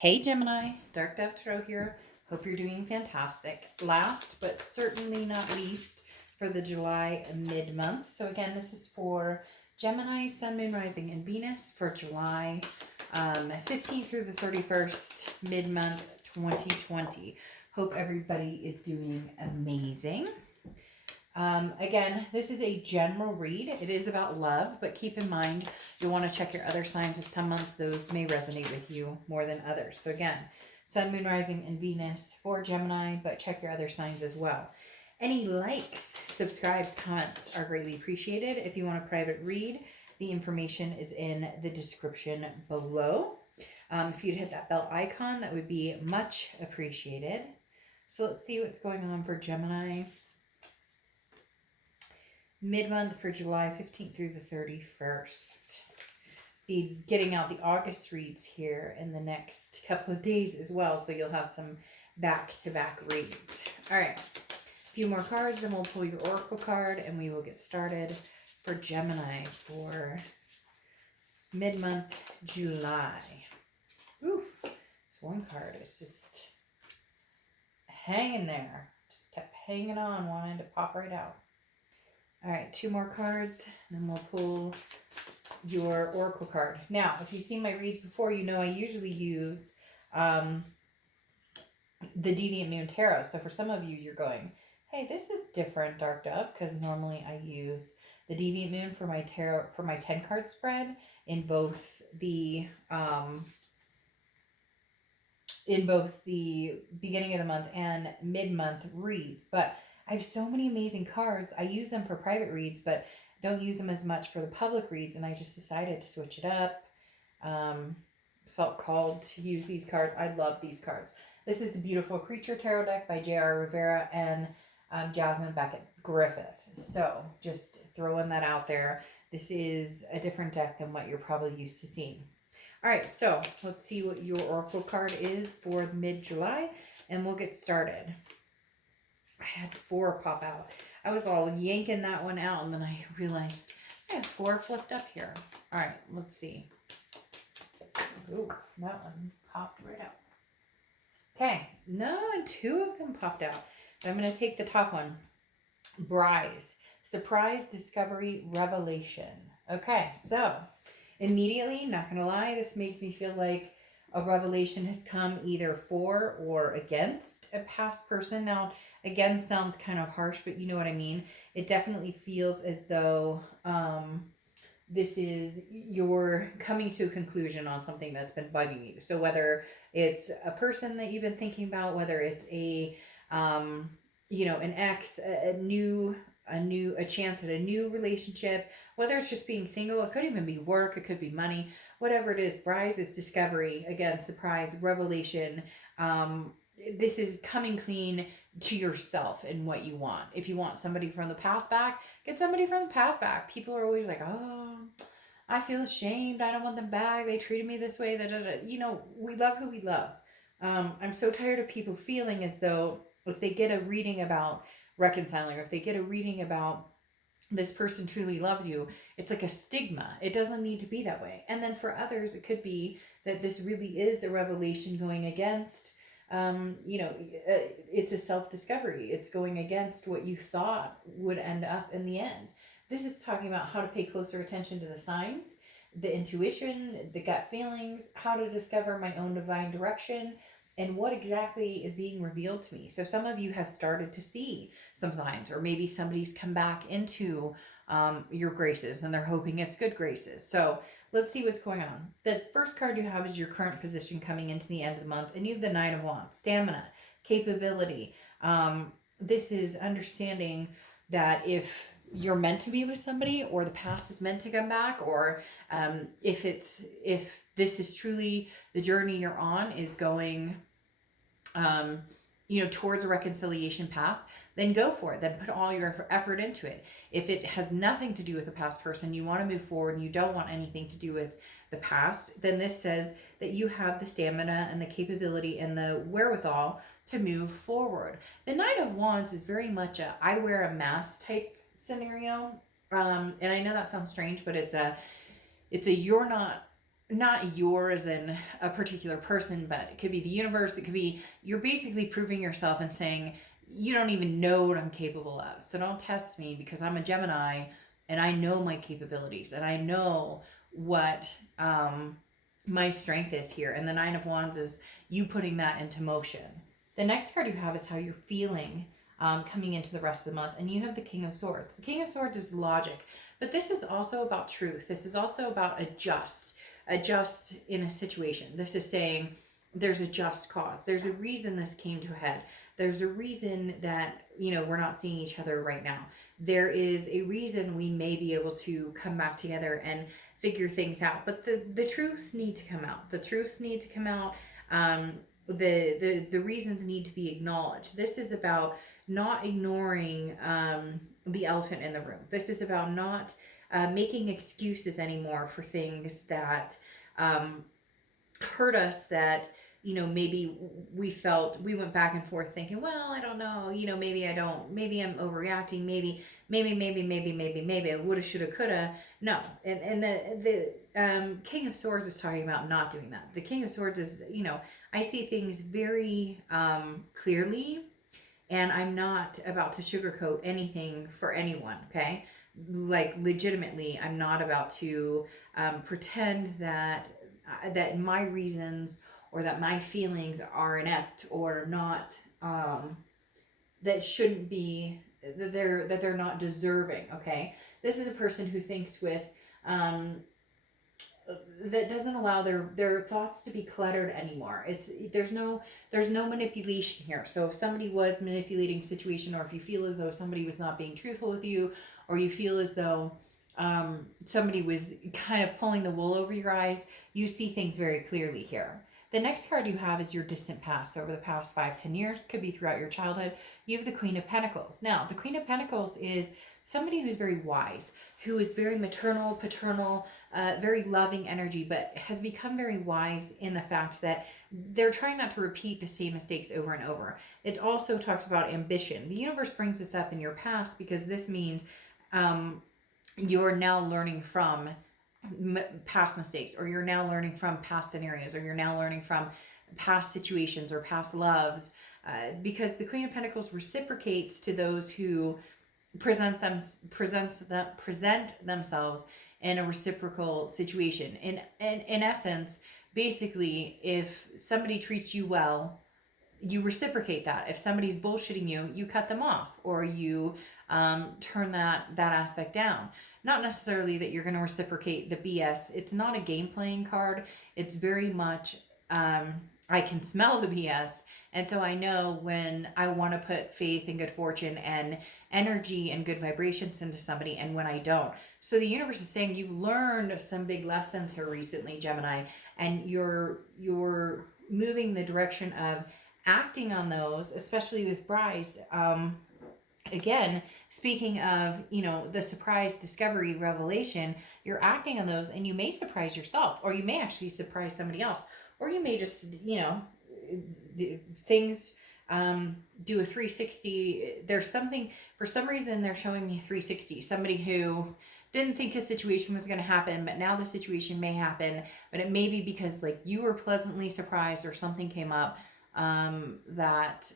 Hey Gemini, Dark Dove Tarot here. Hope you're doing fantastic. Last but certainly not least for the July mid-month. So again, this is for Gemini, Sun, Moon, Rising, and Venus for July 15th through the 31st, mid-month 2020. Hope everybody is doing amazing. Again, this is a general read. It is about love, but keep in mind you'll want to check your other signs, as some months those may resonate with you more than others. So again, Sun, Moon, Rising, and Venus for Gemini, but check your other signs as well. Any likes, subscribes, comments are greatly appreciated. If you want a private read, the information is in the description below. If you'd hit that bell icon, that would be much appreciated. So let's see what's going on for Gemini mid-month for July 15th through the 31st. Be getting out the August reads here in the next couple of days as well, so you'll have some back-to-back reads. All right, a few more cards, then we'll pull your Oracle card, and we will get started for Gemini for mid-month July. Oof, this one card is just hanging there. Just kept hanging on, wanting to pop right out. All right, two more cards, and then we'll pull your Oracle card. Now, if you've seen my reads before, you know I usually use the Deviant Moon Tarot. So for some of you, you're going, hey, this is different, Dark Dove, because normally I use the Deviant Moon for my tarot, for my 10-card spread in both the beginning of the month and mid-month reads. But I have so many amazing cards. I use them for private reads, but don't use them as much for the public reads. And I just decided to switch it up. Felt called to use these cards. I love these cards. This is a beautiful creature tarot deck by J.R. Rivera and Jasmine Beckett Griffith. So just throwing that out there. This is a different deck than what you're probably used to seeing. All right, so let's see what your Oracle card is for mid-July, and we'll get started. I had 4 pop out. I was all yanking that one out, and then I realized I have 4 flipped up here. All right, let's see. Ooh, that one popped right out. Okay, no, and 2 of them popped out. So I'm going to take the top one. Brise. Surprise, discovery, revelation. Okay, so immediately, not going to lie, this makes me feel like a revelation has come either for or against a past person. Now, again, sounds kind of harsh, but you know what I mean. It definitely feels as though this is you're coming to a conclusion on something that's been bugging you. So whether it's a person that you've been thinking about, whether it's a an ex, a chance at a new relationship, whether it's just being single, it could even be work, it could be money, whatever it is. Brise is discovery, again, surprise, revelation. This is coming clean to yourself and what you want. If you want somebody from the past back, get somebody from the past back. People are always like, oh, I feel ashamed, I don't want them back, they treated me this way, we love who we love. I'm so tired of people feeling as though if they get a reading about reconciling, or if they get a reading about this person truly loves you, it's like a stigma. It doesn't need to be that way. And then for others, it could be that this really is a revelation going against, it's a self-discovery. It's going against what you thought would end up in the end. This is talking about how to pay closer attention to the signs, the intuition, the gut feelings, how to discover my own divine direction, and what exactly is being revealed to me. So some of you have started to see some signs, or maybe somebody's come back into your graces and they're hoping it's good graces. So let's see what's going on. The first card you have is your current position coming into the end of the month, and you have the Nine of Wands, stamina, capability. This is understanding that if you're meant to be with somebody, or the past is meant to come back, or if this is truly the journey you're on is going towards a reconciliation path, then go for it. Then put all your effort into it. If it has nothing to do with the past person, you want to move forward and you don't want anything to do with the past, then this says that you have the stamina and the capability and the wherewithal to move forward. The Nine of Wands is very much a I wear a mask type scenario. And I know that sounds strange, but it's a you're not not yours and a particular person, but it could be the universe. It could be you're basically proving yourself and saying, you don't even know what I'm capable of. So don't test me because I'm a Gemini and I know my capabilities and I know what my strength is here. And the Nine of Wands is you putting that into motion. The next card you have is how you're feeling coming into the rest of the month. And you have the King of Swords. The King of Swords is logic, but this is also about truth. This is also about adjust in a situation. This is saying there's a just cause. There's a reason this came to a head. There's a reason that, we're not seeing each other right now. There is a reason we may be able to come back together and figure things out. But the truths need to come out. The truths need to come out. The reasons need to be acknowledged. This is about not ignoring the elephant in the room. This is about not making excuses anymore for things that hurt us, that maybe we went back and forth thinking, well, I don't know, maybe I don't, maybe I'm overreacting, maybe I woulda, shoulda, coulda. No. And the King of Swords is talking about not doing that. The King of Swords is, I see things very clearly, and I'm not about to sugarcoat anything for anyone, okay? Like, legitimately, I'm not about to pretend that my reasons or that my feelings are inept or not, that shouldn't be, that they're not deserving, okay? This is a person who thinks with that doesn't allow their thoughts to be cluttered anymore. There's no manipulation here. So if somebody was manipulating a situation, or if you feel as though somebody was not being truthful with you, or you feel as though somebody was kind of pulling the wool over your eyes, you see things very clearly here. The next card you have is your distant past. So over the past 5-10 years, could be throughout your childhood. You have the Queen of Pentacles. Now, the Queen of Pentacles is somebody who's very wise, who is very maternal, paternal, very loving energy, but has become very wise in the fact that they're trying not to repeat the same mistakes over and over. It also talks about ambition. The universe brings this up in your past because this means you're now learning from past mistakes, or you're now learning from past scenarios, or you're now learning from past situations or past loves, because the Queen of Pentacles reciprocates to those who present themselves in a reciprocal situation. In essence, basically, if somebody treats you well, you reciprocate that. If somebody's bullshitting you, you cut them off, or you turn that aspect down. Not necessarily that you're going to reciprocate the BS. It's not a game playing card. It's very much I can smell the BS, and so I know when I want to put faith and good fortune and energy and good vibrations into somebody, and when I don't. So the universe is saying you've learned some big lessons here recently, Gemini, and you're moving the direction of acting on those, especially with Bryce. Again, speaking of, the surprise discovery revelation, you're acting on those, and you may surprise yourself, or you may actually surprise somebody else, or you may just, things do a 360. There's something, for some reason, they're showing me 360. Somebody who didn't think a situation was going to happen, but now the situation may happen, but it may be because, like, you were pleasantly surprised, or something came up that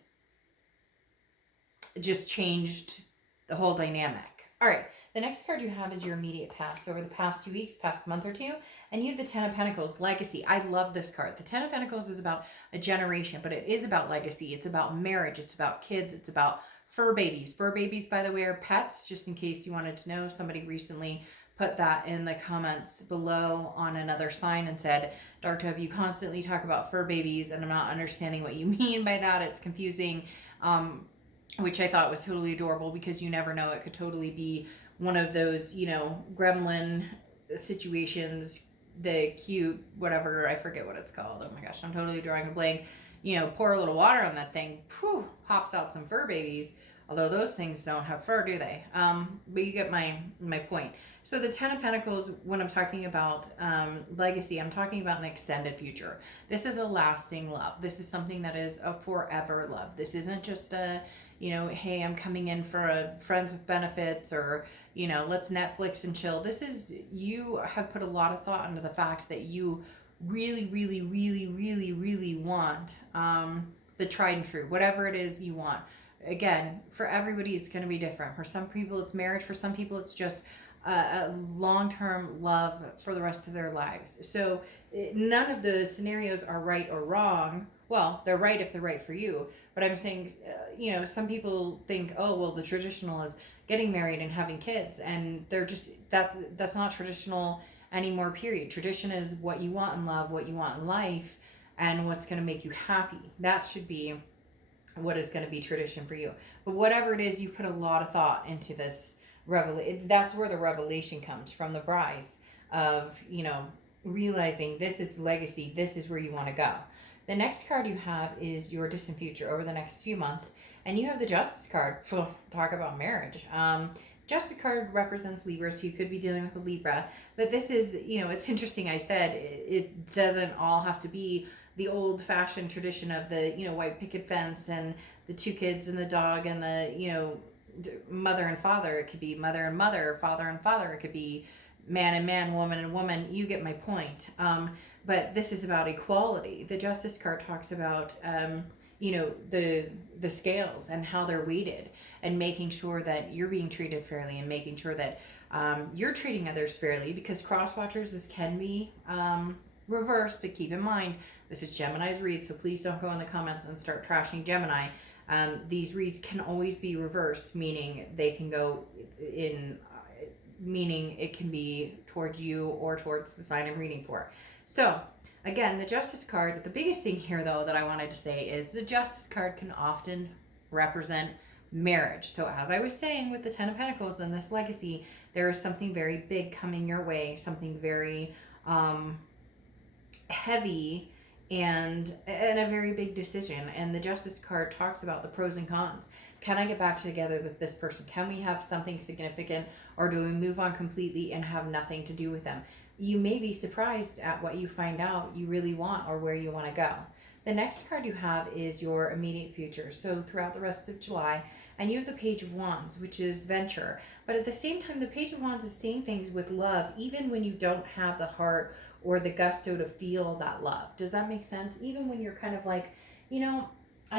just changed the whole dynamic. All right, the next card you have is your immediate past. So over the past few weeks, past month or two, and you have the Ten of Pentacles, legacy. I love this card. The Ten of Pentacles is about a generation, but it is about legacy. It's about marriage. It's about kids. It's about fur babies. Fur babies, by the way, are pets, just in case you wanted to know. Somebody recently put that in the comments below on another sign and said, Dark Dove, you constantly talk about fur babies, and I'm not understanding what you mean by that. It's confusing. Which I thought was totally adorable, because you never know, it could totally be one of those, gremlin situations, the cute, whatever, I forget what it's called. Oh my gosh, I'm totally drawing a blank. Pour a little water on that thing, pops out some fur babies. Although those things don't have fur, do they? But you get my point. So the Ten of Pentacles, when I'm talking about legacy, I'm talking about an extended future. This is a lasting love. This is something that is a forever love. This isn't just a, hey, I'm coming in for a friends with benefits, or, let's Netflix and chill. This is, you have put a lot of thought into the fact that you really, really, really, really, really want the tried and true, whatever it is you want. Again, for everybody, it's going to be different. For some people, it's marriage. For some people, it's just a long-term love for the rest of their lives. So none of the scenarios are right or wrong. Well, they're right if they're right for you. But I'm saying, some people think, oh, well, the traditional is getting married and having kids. And they're just, that's not traditional anymore, period. Tradition is what you want in love, what you want in life, and what's going to make you happy. That should be what is going to be tradition for you. But whatever it is, you put a lot of thought into this revelation. That's where the revelation comes from, the prize of, realizing this is legacy. This is where you want to go. The next card you have is your distant future over the next few months. And you have the Justice card. Talk about marriage. Justice card represents Libra, so you could be dealing with a Libra. But this is, it's interesting. I said it doesn't all have to be the old-fashioned tradition of the, white picket fence and the two kids and the dog and the, mother and father. It could be mother and mother, father and father. It could be man and man, woman and woman. You get my point. But this is about equality. The Justice card talks about, the scales and how they're weighted, and making sure that you're being treated fairly, and making sure that you're treating others fairly, because cross watchers, this can be reversed, but keep in mind, this is Gemini's read, so please don't go in the comments and start trashing Gemini. These reads can always be reversed, meaning they can go in, meaning it can be towards you or towards the sign I'm reading for. So again, the Justice card, the biggest thing here though that I wanted to say is the Justice card can often represent marriage. So as I was saying with the Ten of Pentacles and this legacy, there is something very big coming your way, something very heavy and a very big decision. And the Justice card talks about the pros and cons. Can I get back together with this person? Can we have something significant, or do we move on completely and have nothing to do with them? You may be surprised at what you find out you really want or where you want to go. The next card you have is your immediate future. So throughout the rest of July, and you have the Page of Wands, which is venture. But at the same time, the Page of Wands is seeing things with love, even when you don't have the heart or the gusto to feel that love. Does that make sense? Even when you're kind of like, I'm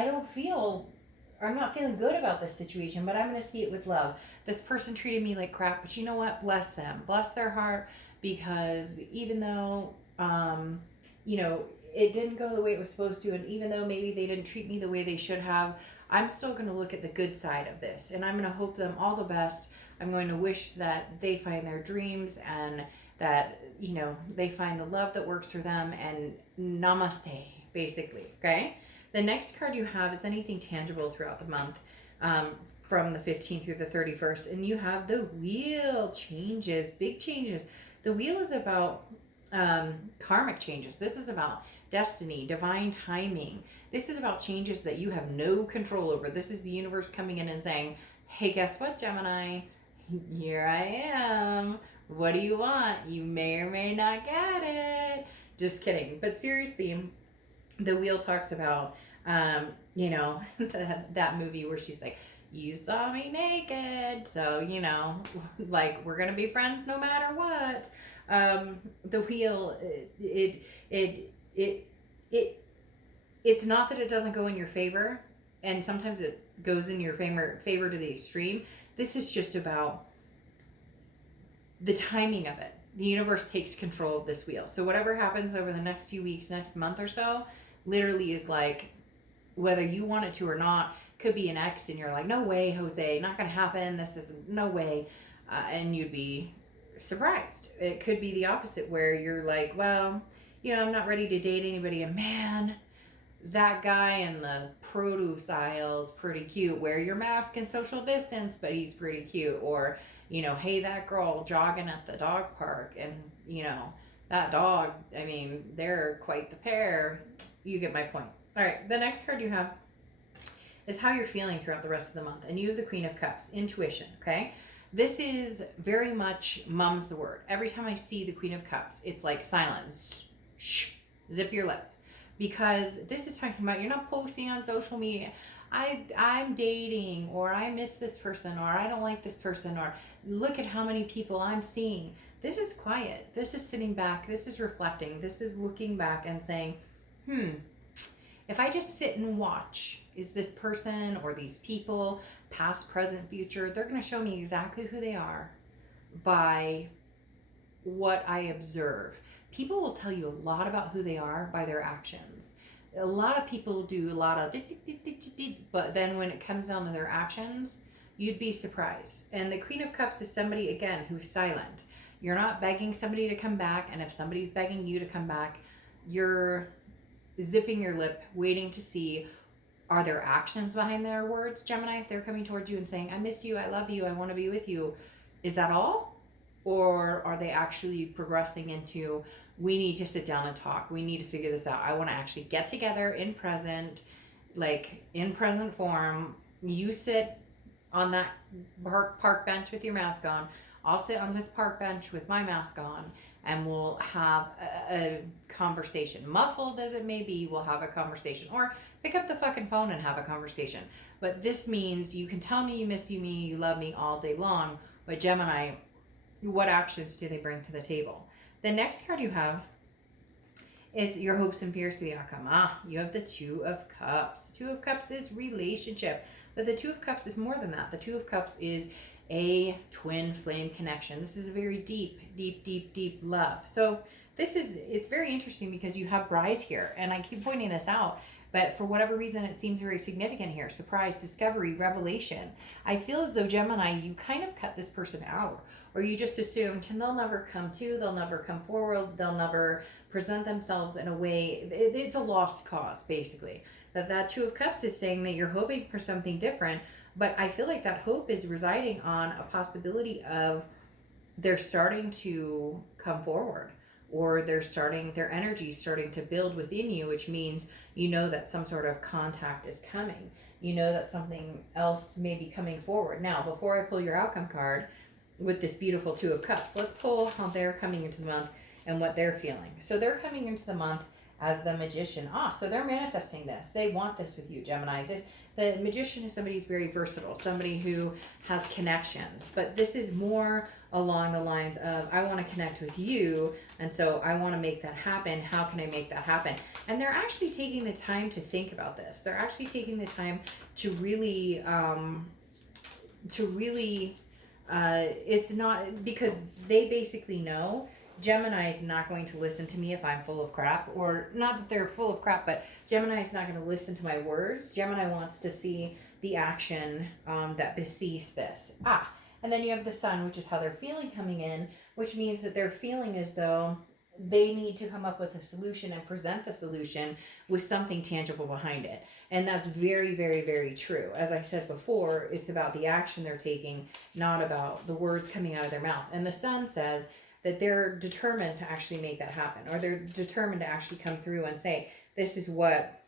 not feeling good about this situation, but I'm going to see it with love. This person treated me like crap, but you know what? Bless them. Bless their heart, because even though, it didn't go the way it was supposed to, and even though maybe they didn't treat me the way they should have, I'm still going to look at the good side of this, and I'm going to hope them all the best. I'm going to wish that they find their dreams, and that, they find the love that works for them, and namaste, basically, okay? The next card you have is anything tangible throughout the month, from the 15th through the 31st, and you have the Wheel. Changes, big changes. The Wheel is about karmic changes. This is about destiny, divine timing. This is about changes that you have no control over. This is the universe coming in and saying, hey, guess what, Gemini? Here I am. What do you want? You may or may not get it. Just kidding. But seriously, the Wheel talks about, that movie where she's like, you saw me naked, so, like, we're going to be friends no matter what. The Wheel, it's not that it doesn't go in your favor, and sometimes it goes in your favor to the extreme. This is just about the timing of it. The universe takes control of this wheel. So whatever happens over the next few weeks, next month or so, literally is like, whether you want it to or not, could be an ex and you're like, no way, Jose, not going to happen. This is no way. And you'd be surprised. It could be the opposite, where you're like, well, I'm not ready to date anybody. And man, that guy in the produce aisle is pretty cute. Wear your mask and social distance, but he's pretty cute. Or, hey, that girl jogging at the dog park, and, that dog, I mean, they're quite the pair. You get my point. All right, the next card you have is how you're feeling throughout the rest of the month. And you have the Queen of Cups, intuition, okay? This is very much mum's the word. Every time I see the Queen of Cups, it's like silence. Shh, zip your lip. Because this is talking about, you're not posting on social media, I'm dating, or I miss this person, or I don't like this person, or look at how many people I'm seeing. This is quiet. This is sitting back. This is reflecting. This is looking back and saying, if I just sit and watch, is this person or these people, past, present, future, they're going to show me exactly who they are by what I observe. People will tell you a lot about who they are by their actions. A lot of people do a lot of, but then when it comes down to their actions, you'd be surprised. And the Queen of Cups is somebody, again, who's silent. You're not begging somebody to come back, and if somebody's begging you to come back, you're zipping your lip, waiting to see, are there actions behind their words, Gemini? If they're coming towards you and saying, I miss you, I love you, I want to be with you, is that all? Or are they actually progressing into, we need to sit down and talk, we need to figure this out, I want to actually get together in present, like in present form, you sit on that park bench with your mask on, I'll sit on this park bench with my mask on, and we'll have a conversation. Muffled as it may be, we'll have a conversation. Or pick up the fucking phone and have a conversation. But this means you can tell me you miss me, you love me all day long. But Gemini, what actions do they bring to the table? The next card you have is your hopes and fears for the outcome. You have the Two of Cups. The Two of Cups is relationship. But the Two of Cups is more than that. The Two of Cups is a twin flame connection. This is a very deep love. So it's very interesting because you have Bryce here, and I keep pointing this out, but for whatever reason it seems very significant here. Surprise, discovery, revelation. I feel as though, Gemini, you kind of cut this person out, or you just assumed they'll never come to, they'll never come forward, they'll never present themselves in a way. It's a lost cause, basically. That Two of Cups is saying that you're hoping for something different, but I feel like that hope is residing on a possibility of they're starting to come forward, or their energy starting to build within you, which means you know that some sort of contact is coming. You know that something else may be coming forward. Now, before I pull your outcome card with this beautiful Two of Cups, let's pull how they're coming into the month and what they're feeling. So they're coming into the month as the Magician. So they're manifesting this. They want this with you, Gemini. The Magician is somebody who's very versatile, somebody who has connections. But this is more along the lines of, I want to connect with you, and so I want to make that happen. How can I make that happen? And they're actually taking the time to think about this. They're actually taking the time to really, it's not, because they basically know Gemini is not going to listen to me if I'm full of crap, or not that they're full of crap, but Gemini is not going to listen to my words. Gemini wants to see the action that besees this. And then you have the Sun, which is how they're feeling coming in, which means that they're feeling as though they need to come up with a solution and present the solution with something tangible behind it. And that's very, very, very true. As I said before, it's about the action they're taking, not about the words coming out of their mouth. And the Sun says that they're determined to actually make that happen, or they're determined to actually come through and say, this is what,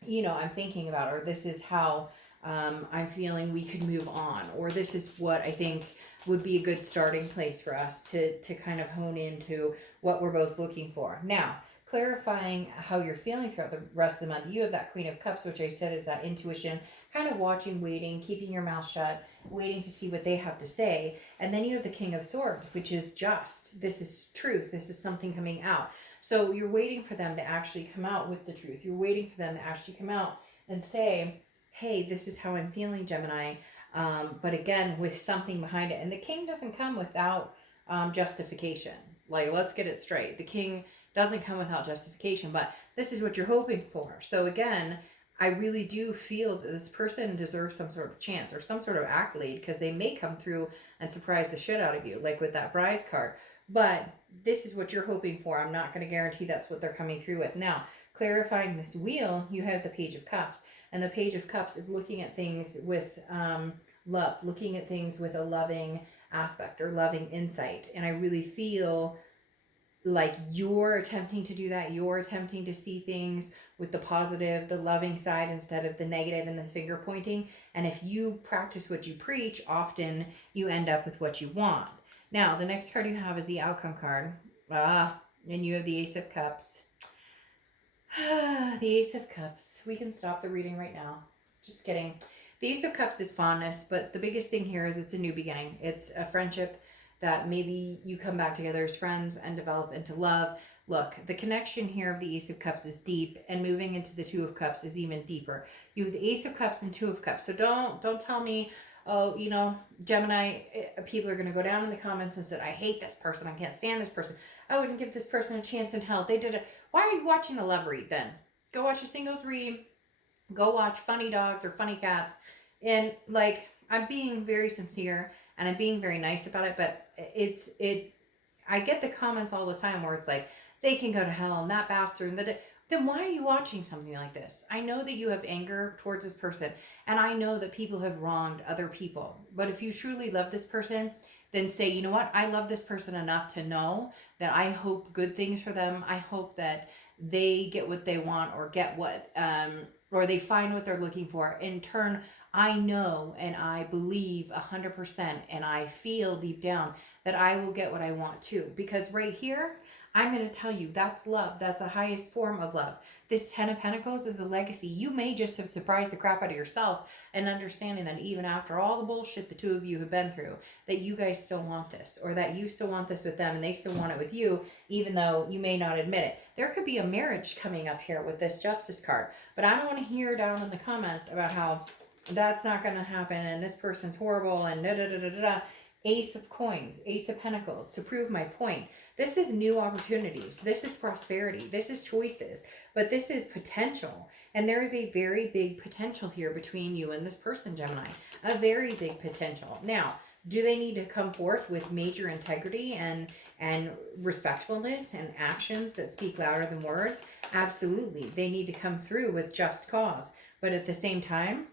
I'm thinking about, or this is how I'm feeling we could move on, or this is what I think would be a good starting place for us to kind of hone into what we're both looking for. Now, clarifying how you're feeling throughout the rest of the month, you have that Queen of Cups, which I said is that intuition, kind of watching, waiting, keeping your mouth shut, waiting to see what they have to say. And then you have the King of Swords, which is just, this is truth, this is something coming out. So you're waiting for them to actually come out with the truth. You're waiting for them to actually come out and say, hey, this is how I'm feeling, Gemini. But again, with something behind it. And the King doesn't come without justification. Like, let's get it straight. The King doesn't come without justification, but this is what you're hoping for. So again, I really do feel that this person deserves some sort of chance or some sort of accolade, because they may come through and surprise the shit out of you, like with that Bryce card. But this is what you're hoping for. I'm not going to guarantee that's what they're coming through with. Now, clarifying this wheel, you have the Page of Cups. And the Page of Cups is looking at things with love, looking at things with a loving aspect or loving insight. And I really feel like you're attempting to do that. You're attempting to see things with the positive, the loving side instead of the negative and the finger pointing. And if you practice what you preach, often you end up with what you want. Now, the next card you have is the outcome card. And you have the Ace of Cups. The Ace of Cups. We can stop the reading right now. Just kidding. The Ace of Cups is fondness, but the biggest thing here is it's a new beginning. It's a friendship that maybe you come back together as friends and develop into love. Look, the connection here of the Ace of Cups is deep, and moving into the Two of Cups is even deeper. You have the Ace of Cups and Two of Cups. So don't tell me, oh, you know, Gemini, people are going to go down in the comments and say, I hate this person. I can't stand this person. I wouldn't give this person a chance in hell. They did it. Why are you watching a love read then? Go watch a singles read. Go watch funny dogs or funny cats. And like, I'm being very sincere and I'm being very nice about it, but I get the comments all the time where it's like, they can go to hell and that bastard and that. Then why are you watching something like this? I know that you have anger towards this person, and I know that people have wronged other people. But if you truly love this person, then say, you know what? I love this person enough to know that I hope good things for them. I hope that they get what they want or get what, or they find what they're looking for. In turn, I know and I believe 100% and I feel deep down that I will get what I want too. Because right here, I'm going to tell you, that's love. That's the highest form of love. This 10 of Pentacles is a legacy. You may just have surprised the crap out of yourself and understanding that even after all the bullshit the two of you have been through, that you guys still want this, or that you still want this with them and they still want it with you, even though you may not admit it. There could be a marriage coming up here with this Justice card, but I don't want to hear down in the comments about how that's not going to happen and this person's horrible and da da da da da. Ace of Coins, Ace of Pentacles, to prove my point. This is new opportunities. This is prosperity. This is choices. But this is potential. And there is a very big potential here between you and this person, Gemini. A very big potential. Now, do they need to come forth with major integrity and respectfulness and actions that speak louder than words? Absolutely. They need to come through with just cause. But at the same time,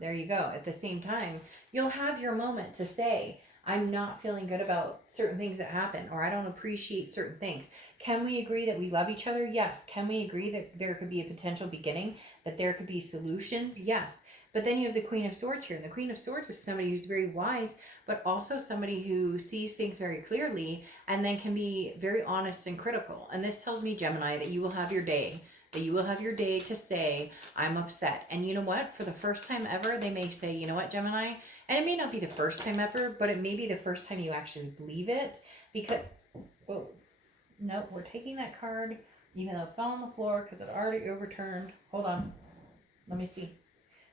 there you go. At the same time, you'll have your moment to say, I'm not feeling good about certain things that happen, or I don't appreciate certain things. Can we agree that we love each other? Yes. Can we agree that there could be a potential beginning, that there could be solutions? Yes. But then you have the Queen of Swords here. And the Queen of Swords is somebody who's very wise, but also somebody who sees things very clearly and then can be very honest and critical. And this tells me, Gemini, that you will have your day. That you will have your day to say, I'm upset. And you know what? For the first time ever, they may say, you know what, Gemini? And it may not be the first time ever, but it may be the first time you actually believe it. Because, oh, no, we're taking that card, even though it fell on the floor because it already overturned. Hold on. Let me see.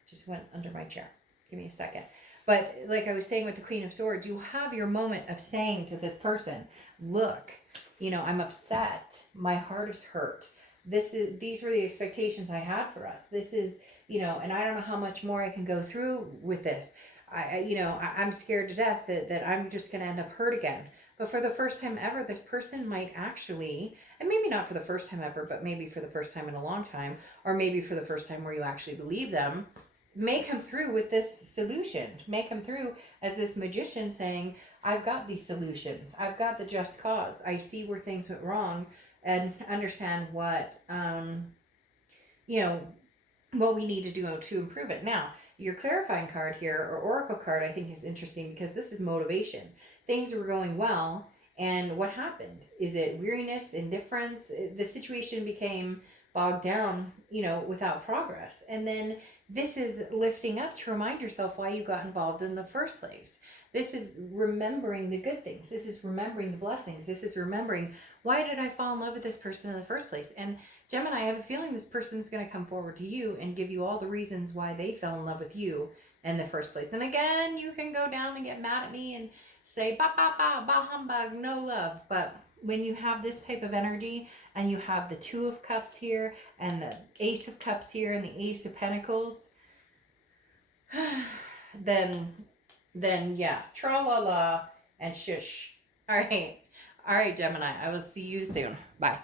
Just went under my chair. Give me a second. But like I was saying with the Queen of Swords, you have your moment of saying to this person, look, you know, I'm upset. My heart is hurt. These were the expectations I had for us. This is, you know, and I don't know how much more I can go through with this. I'm scared to death that I'm just going to end up hurt again. But for the first time ever, this person might actually, and maybe not for the first time ever, but maybe for the first time in a long time, or maybe for the first time where you actually believe them, may come through with this solution. May come through as this magician saying, I've got these solutions. I've got the just cause. I see where things went wrong and understand what, what we need to do to improve it. Now, your clarifying card here, or oracle card, I think is interesting because this is motivation. Things were going well, and what happened? Is it weariness, indifference? The situation became bogged down, without progress. And then this is lifting up to remind yourself why you got involved in the first place. This is remembering the good things. This is remembering the blessings. This is remembering, why did I fall in love with this person in the first place? And Gemini, I have a feeling this person's going to come forward to you and give you all the reasons why they fell in love with you in the first place. And again, you can go down and get mad at me and say, ba, ba, ba, ba, humbug, no love. But when you have this type of energy and you have the Two of Cups here and the Ace of Cups here and the Ace of Pentacles, then yeah, tra-la-la and shush. All right, Gemini, I will see you soon. Bye.